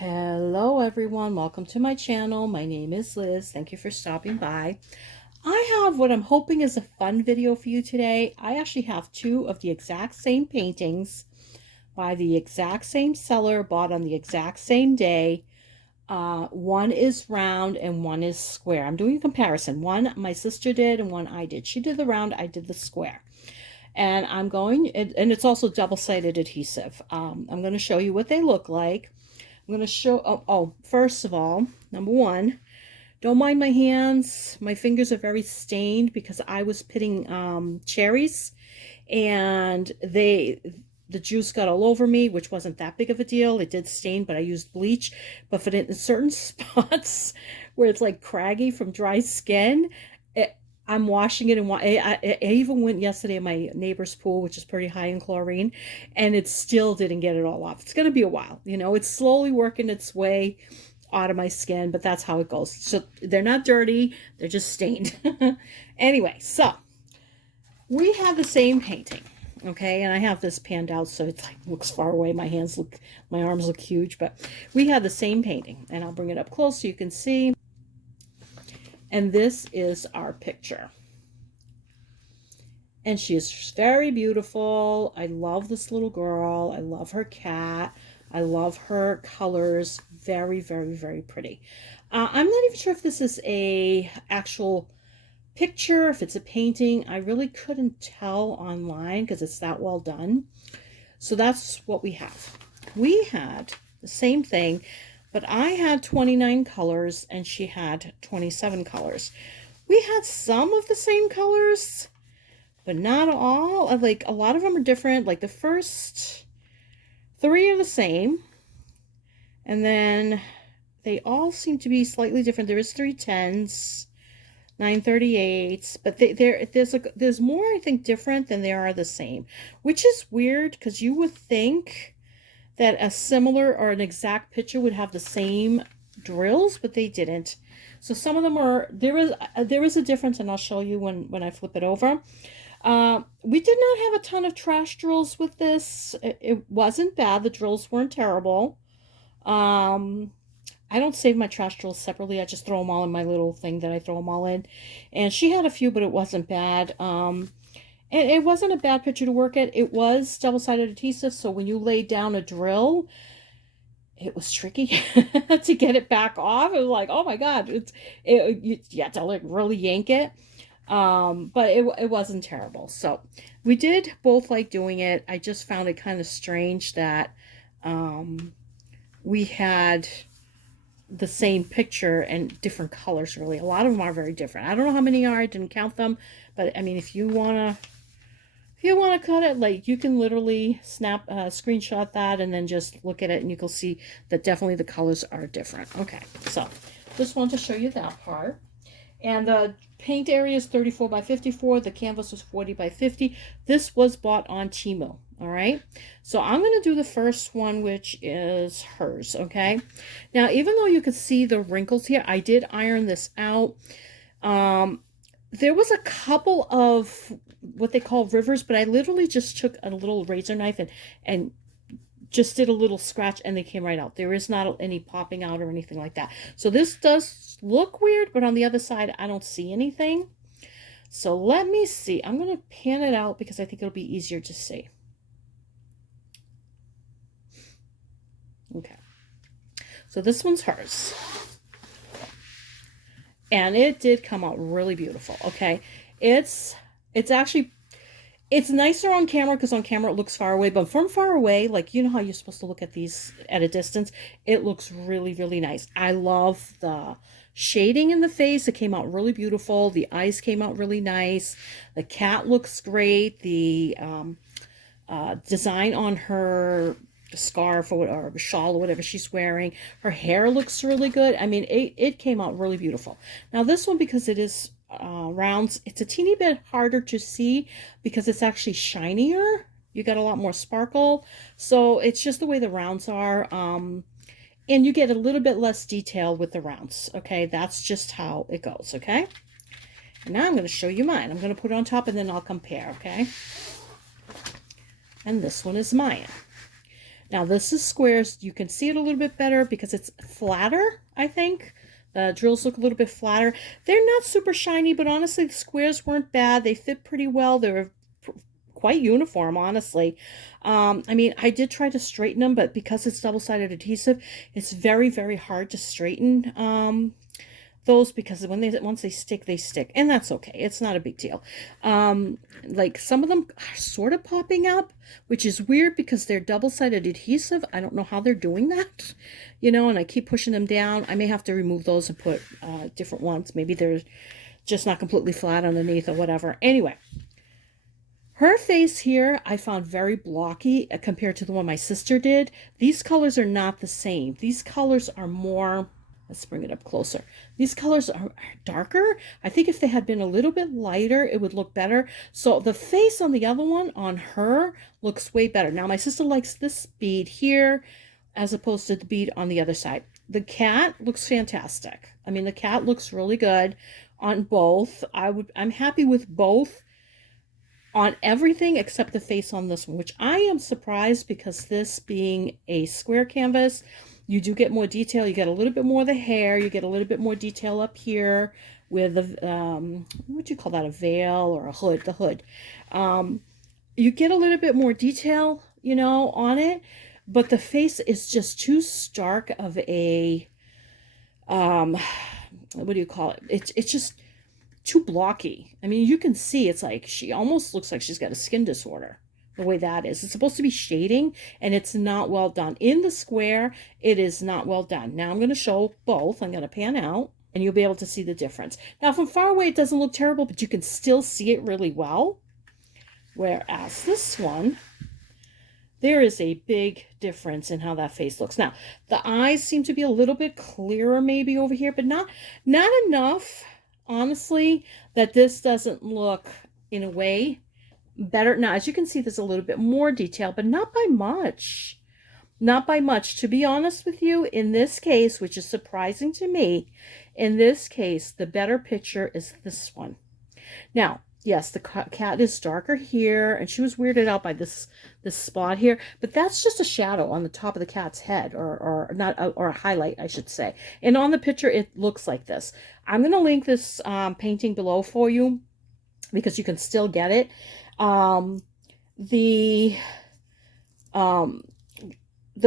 Hello everyone, welcome to my channel. My name is Liz. Thank you for stopping by. I have what I'm hoping is a fun video for you today. I actually have two of the exact same paintings by the exact same seller, bought on the exact same day. One is round and one is square. I'm doing a comparison. One my sister did and one I did. She did the round, I did the square. And and it's also double-sided adhesive. I'm going to show you what they look like. I'm going to show, first of all, number one, don't mind my hands. My fingers are very stained because I was pitting cherries and the juice got all over me, which wasn't that big of a deal. It did stain, but I used bleach. But for in certain spots where it's like craggy from dry skin, I'm washing it, and I even went yesterday in my neighbor's pool, which is pretty high in chlorine, and it still didn't get it all off. It's going to be a while. It's slowly working its way out of my skin, but that's how it goes. So they're not dirty. They're just stained. Anyway, so we have the same painting. Okay, and I have this panned out so it looks far away. My arms look huge, but we have the same painting, and I'll bring it up close so you can see. And this is our picture. And she is very beautiful. I love this little girl. I love her cat. I love her colors. Very, very, very pretty. I'm not even sure if this is a actual picture, if it's a painting. I really couldn't tell online because it's that well done. So that's what we have. We had the same thing, but I had 29 colors and she had 27 colors. We had some of the same colors, but not all. Like, a lot of them are different. Like, the first three are the same, and then they all seem to be slightly different. There is 310s, 938s, but there's more, I think, different than there are the same, which is weird because you would think that a similar or an exact picture would have the same drills, but they didn't. So some of them there is a difference, and I'll show you when I flip it over. We did not have a ton of trash drills with this. It wasn't bad. The drills weren't terrible. I don't save my trash drills separately. I just throw them all in my little thing that I throw them all in. And she had a few, but it wasn't bad. And it wasn't a bad picture to work at. It was double-sided adhesive, so when you laid down a drill, it was tricky to get it back off. It was like, oh my God, you had to like really yank it. But it wasn't terrible. So we did both like doing it. I just found it kind of strange that we had the same picture and different colors. Really, a lot of them are very different. I don't know how many are. I didn't count them, but I mean, if you want to cut it, like, you can literally screenshot that and then just look at it, and you can see that definitely the colors are different. Okay, so just want to show you that part. And the paint area is 34 by 54. The canvas was 40 by 50. This was bought on Temu. All right. So I'm going to do the first one, which is hers. Okay. Now, even though you could see the wrinkles here, I did iron this out. There was a couple of what they call rivers, but I literally just took a little razor knife and just did a little scratch, and they came right out. There is not any popping out or anything like that. So this does look weird, but on the other side, I don't see anything. So let me see. I'm going to pan it out because I think it'll be easier to see. Okay. So this one's hers. And it did come out really beautiful. Okay. It's nicer on camera because on camera it looks far away, but from far away, like, you know how you're supposed to look at these at a distance, it looks really, really nice. I love the shading in the face. It came out really beautiful. The eyes came out really nice. The cat looks great. The design on her scarf or shawl or whatever she's wearing, her hair looks really good. I mean, it came out really beautiful. Now this one, because it is rounds, it's a teeny bit harder to see because it's actually shinier. You got a lot more sparkle, so it's just the way the rounds are. And you get a little bit less detail with the rounds. Okay, that's just how it goes. Okay, and now I'm going to show you mine. I'm going to put it on top and then I'll compare. Okay, and this one is mine. Now this is squares. You can see it a little bit better because it's flatter, I think. The drills look a little bit flatter. They're not super shiny, but honestly, the squares weren't bad. They fit pretty well. They were quite uniform, honestly. I mean, I did try to straighten them, but because it's double-sided adhesive, it's very, very hard to straighten those, because once they stick, and that's okay. It's not a big deal. Like some of them are sort of popping up, which is weird because they're double-sided adhesive. I don't know how they're doing that, you know, and I keep pushing them down. I may have to remove those and put different ones. Maybe they're just not completely flat underneath or whatever. Anyway, her face here I found very blocky compared to the one my sister did. These colors are not the same. These colors are more, let's bring it up closer. These colors are darker. I think if they had been a little bit lighter, it would look better. So the face on the other one, on her, looks way better. Now, my sister likes this bead here as opposed to the bead on the other side. The cat looks fantastic. I mean, the cat looks really good on both. I'm happy with both on everything except the face on this one, which I am surprised because this being a square canvas, you do get more detail. You get a little bit more of the hair. You get a little bit more detail up here with the, what would you call that, a veil or a hood, the hood. You get a little bit more detail, you know, on it, but the face is just too stark of a, what do you call it? It's just too blocky. I mean, you can see it's like she almost looks like she's got a skin disorder. The way that is. It's supposed to be shading, and it's not well done. In the square, it is not well done. Now I'm going to show both. I'm going to pan out, and you'll be able to see the difference. Now, from far away, it doesn't look terrible, but you can still see it really well. Whereas this one, there is a big difference in how that face looks. Now, the eyes seem to be a little bit clearer maybe over here, but not enough, honestly, that this doesn't look, in a way, better. Now, as you can see, there's a little bit more detail, but not by much. Not by much. To be honest with you, in this case, which is surprising to me, in this case, the better picture is this one. Now, yes, the cat is darker here, and she was weirded out by this spot here, but that's just a shadow on the top of the cat's head, or not, or a highlight, I should say. And on the picture, it looks like this. I'm going to link this painting below for you, because you can still get it. The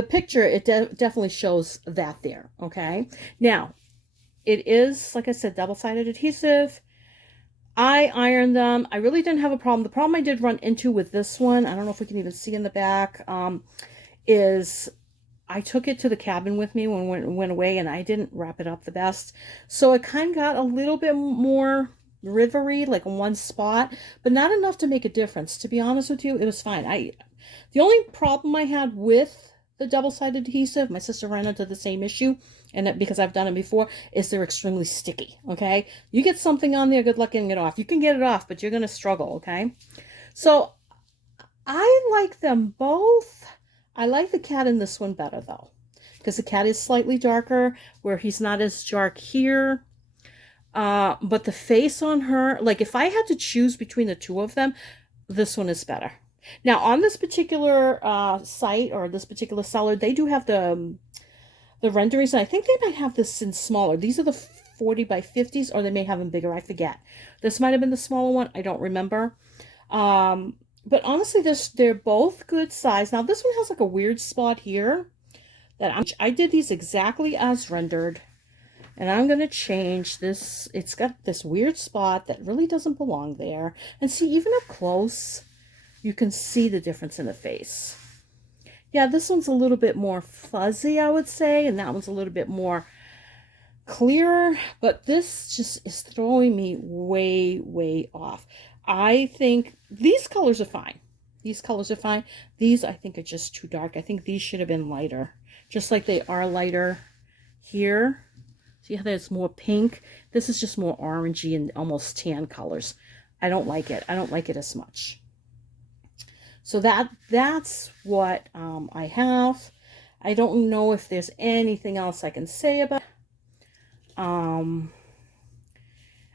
picture, it definitely shows that there, okay? Now, it is, like I said, double-sided adhesive. I ironed them. I really didn't have a problem. The problem I did run into with this one, I don't know if we can even see in the back, is I took it to the cabin with me when it went away, and I didn't wrap it up the best. So it kind of got a little bit more rivery, like in one spot, but not enough to make a difference. To be honest with you, it was fine. The only problem I had with the double-sided adhesive, my sister ran into the same issue, and because I've done it before, is they're extremely sticky, okay? You get something on there, good luck getting it off. You can get it off, but you're going to struggle, okay? So I like them both. I like the cat in this one better, though, because the cat is slightly darker, where he's not as dark here. But the face on her, like if I had to choose between the two of them, this one is better. Now, on this particular site, or this particular seller, they do have the renderings, and I think they might have this in smaller. These are the 40 by 50s, or they may have them bigger. I forget. This might have been the smaller one. I don't remember. But honestly, they're both good size. Now, this one has like a weird spot here that I did these exactly as rendered. And I'm going to change this. It's got this weird spot that really doesn't belong there. And see, even up close, you can see the difference in the face. Yeah, this one's a little bit more fuzzy, I would say. And that one's a little bit more clearer. But this just is throwing me way, way off. I think these colors are fine. These colors are fine. These, I think, are just too dark. I think these should have been lighter. Just like they are lighter here. See how there's more pink? This is just more orangey and almost tan colors. I don't like it. I don't like it as much. So that's what I have. I don't know if there's anything else I can say about it.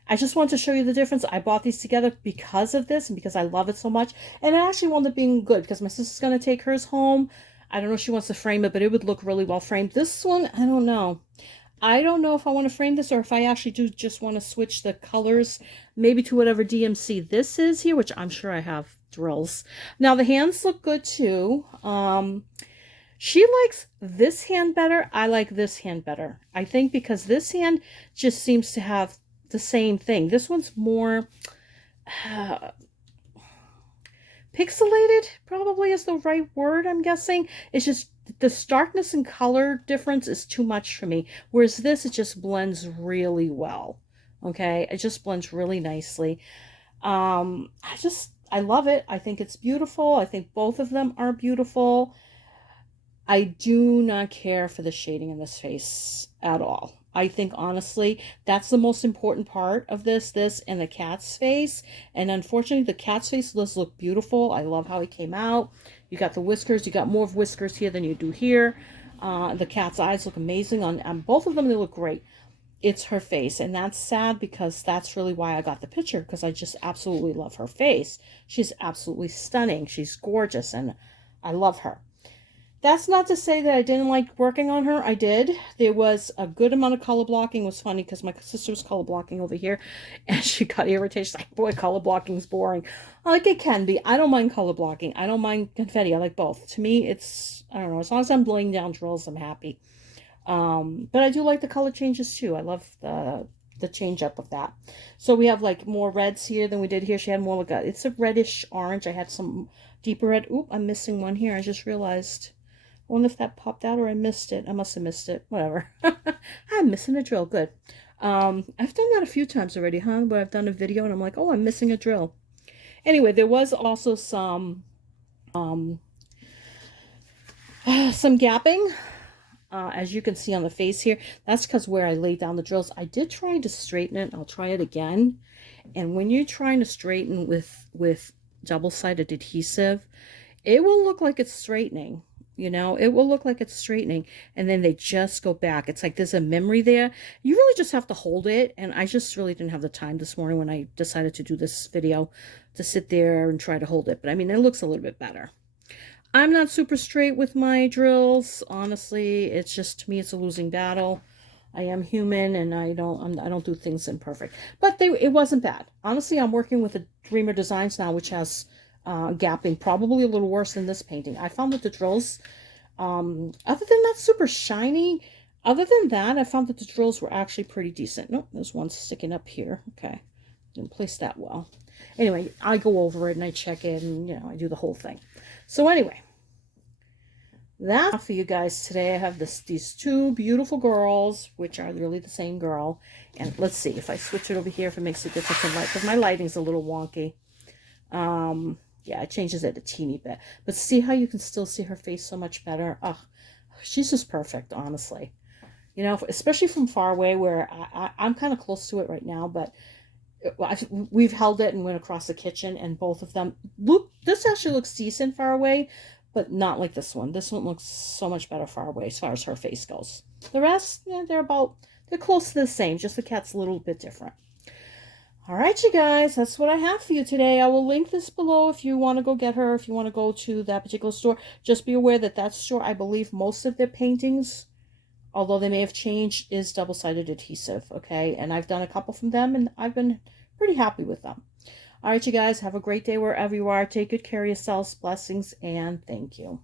I just wanted to show you the difference. I bought these together because of this and because I love it so much. And it actually wound up being good because my sister's going to take hers home. I don't know if she wants to frame it, but it would look really well framed. This one, I don't know. I don't know if I want to frame this or if I actually do just want to switch the colors, maybe to whatever DMC this is here, which I'm sure I have drills. Now the hands look good too. She likes this hand better. I like this hand better. I think because this hand just seems to have the same thing. This one's more pixelated, probably is the right word, I'm guessing. It's just the starkness and color difference is too much for me. Whereas this, it just blends really well. Okay, it just blends really nicely. I love it. I think it's beautiful. I think both of them are beautiful. I do not care for the shading in this face at all. I think honestly, that's the most important part of this and the cat's face. And unfortunately, the cat's face does look beautiful. I love how he came out. You got the whiskers. You got more of whiskers here than you do here. The cat's eyes look amazing on both of them. They look great. It's her face. And that's sad because that's really why I got the picture, because I just absolutely love her face. She's absolutely stunning. She's gorgeous and I love her. That's not to say that I didn't like working on her. I did. There was a good amount of color blocking. It was funny because my sister was color blocking over here and she got irritated. She's like, boy, color blocking is boring. Like, it can be. I don't mind color blocking. I don't mind confetti. I like both. To me, it's, I don't know, as long as I'm laying down drills, I'm happy. But I do like the color changes too. I love the change up of that. So we have like more reds here than we did here. She had more like it's a reddish orange. I had some deeper red. Oop, I'm missing one here. I just realized. I wonder if that popped out or I missed it. I must have missed it. Whatever. I'm missing a drill. Good. I've done that a few times already, huh? Where I've done a video and I'm like, oh, I'm missing a drill. Anyway, there was also some gapping. As you can see on the face here, that's because where I laid down the drills. I did try to straighten it. I'll try it again. And when you're trying to straighten with double-sided adhesive, it will look like it's straightening. You know, it will look like it's straightening and then they just go back. It's like there's a memory there. You really just have to hold it. And I just really didn't have the time this morning when I decided to do this video to sit there and try to hold it. But I mean, it looks a little bit better. I'm not super straight with my drills. Honestly, it's just, to me, it's a losing battle. I am human and I don't do things imperfect. But it wasn't bad. Honestly, I'm working with a Dreamer Designs now, which has gapping, probably a little worse than this painting. I found that the drills, other than not super shiny, other than that, I found that the drills were actually pretty decent. Nope, there's one sticking up here. Okay, didn't place that well. Anyway, I go over it and I check it and, you know, I do the whole thing. So anyway, that's for you guys today. I have these two beautiful girls, which are really the same girl. And let's see if I switch it over here, if it makes a difference in light, because my lighting's a little wonky. Yeah, it changes it a teeny bit. But see how you can still see her face so much better? Oh, she's just perfect, honestly. You know, especially from far away where I'm kind of close to it right now, but we've held it and went across the kitchen and both of them look, this actually looks decent far away, but not like this one. This one looks so much better far away as far as her face goes. The rest, yeah, they're close to the same, just the cat's a little bit different. All right, you guys, that's what I have for you today. I will link this below if you want to go get her, if you want to go to that particular store. Just be aware that that store, I believe most of their paintings, although they may have changed, is double-sided adhesive, okay? And I've done a couple from them, and I've been pretty happy with them. All right, you guys, have a great day wherever you are. Take good care of yourselves. Blessings, and thank you.